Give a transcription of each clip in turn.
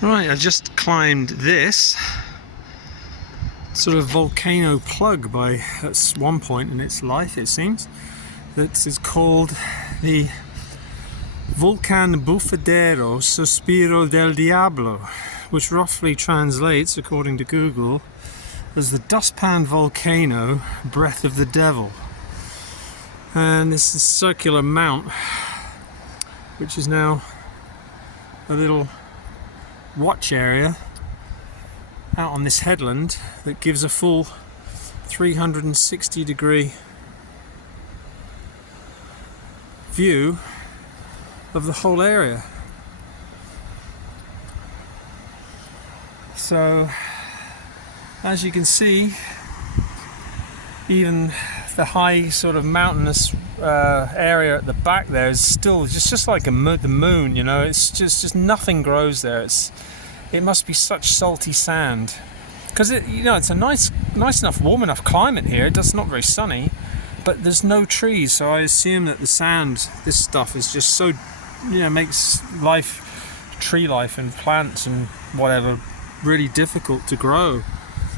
Right, I just climbed this sort of volcano plug at one point in its life, it seems, that is called the Volcan Bufadero Suspiro del Diablo, which roughly translates, according to Google, as the dustpan volcano breath of the devil. And this is circular mount, which is now a little watch area out on this headland that gives a full 360 degree view of the whole area. So as you can see, even the high sort of mountainous area at the back there is still just like the moon, you know. It's just nothing grows there. It must be such salty sand, because it's a nice enough, warm enough climate here. It's not very sunny, but there's no trees, so I assume that the sand, this stuff, is just so, makes tree life and plants and whatever really difficult to grow,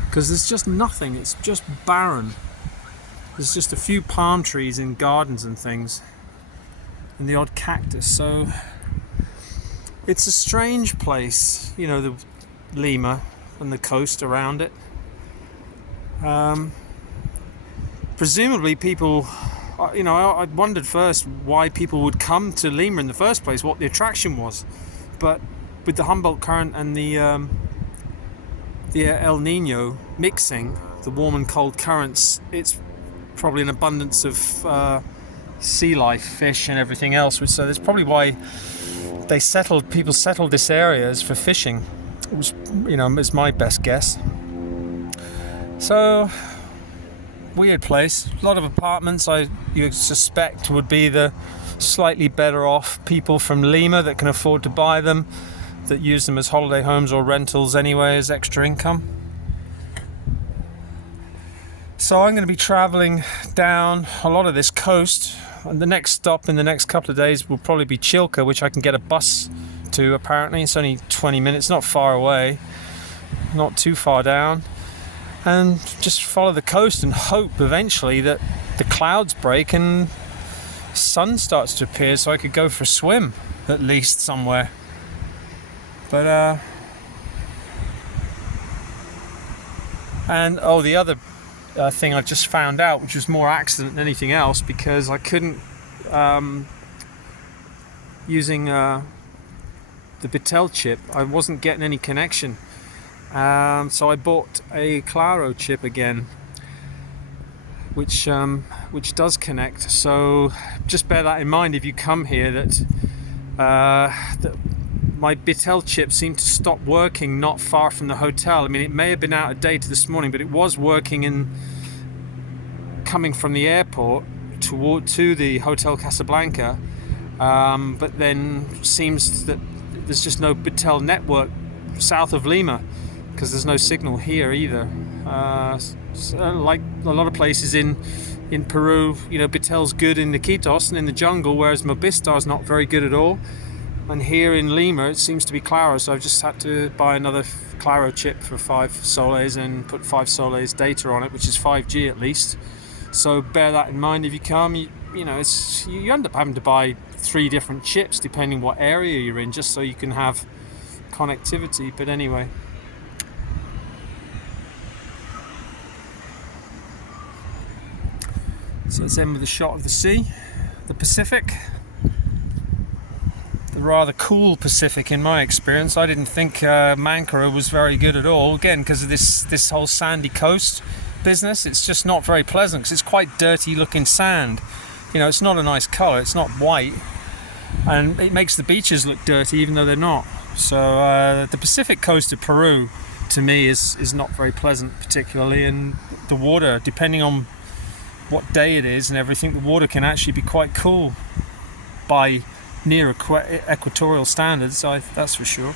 because there's just nothing. It's just barren. There's just a few palm trees in gardens and things, and the odd cactus. So it's a strange place, the Lima and the coast around it. Presumably people, I wondered first why people would come to Lima in the first place, what the attraction was. But with the Humboldt Current and the El Nino mixing, the warm and cold currents, it's probably an abundance of sea life, fish and everything else. So that's probably why people settled this area for fishing. It was, it's my best guess. So, weird place. A lot of apartments you suspect would be the slightly better off people from Lima that can afford to buy them, that use them as holiday homes or rentals anyway as extra income. So I'm going to be traveling down a lot of this coast, and the next stop in the next couple of days will probably be Chilca, which I can get a bus to. Apparently it's only 20 minutes, not far away, not too far down, and just follow the coast and hope eventually that the clouds break and sun starts to appear, so I could go for a swim at least somewhere. But the other thing I've just found out, which was more accident than anything else, because I couldn't, using the Bitel chip, I wasn't getting any connection. So I bought a Claro chip again, which does connect. So just bear that in mind if you come here, that my Bitel chip seemed to stop working not far from the hotel. I mean, it may have been out of date this morning, but it was working coming from the airport to the Hotel Casablanca. But then seems that there's just no Bitel network south of Lima, because there's no signal here either. So like a lot of places in Peru, Bitel's good in the Iquitos and in the jungle, whereas Movistar's not very good at all. And here in Lima, it seems to be Claro, so I've just had to buy another Claro chip for 5 soles and put 5 soles data on it, which is 5G at least. So bear that in mind if you come. You end up having to buy 3 different chips depending what area you're in, just so you can have connectivity. But anyway. So let's end with a shot of the sea, the Pacific. The rather cool Pacific in my experience. I didn't think Mancora was very good at all, again because of this whole sandy coast business. It's just not very pleasant, because it's quite dirty looking sand. It's not a nice colour, it's not white, and it makes the beaches look dirty even though they're not. So the Pacific coast of Peru to me is not very pleasant particularly, and the water, depending on what day it is and everything, the water can actually be quite cool by near equatorial standards, that's for sure.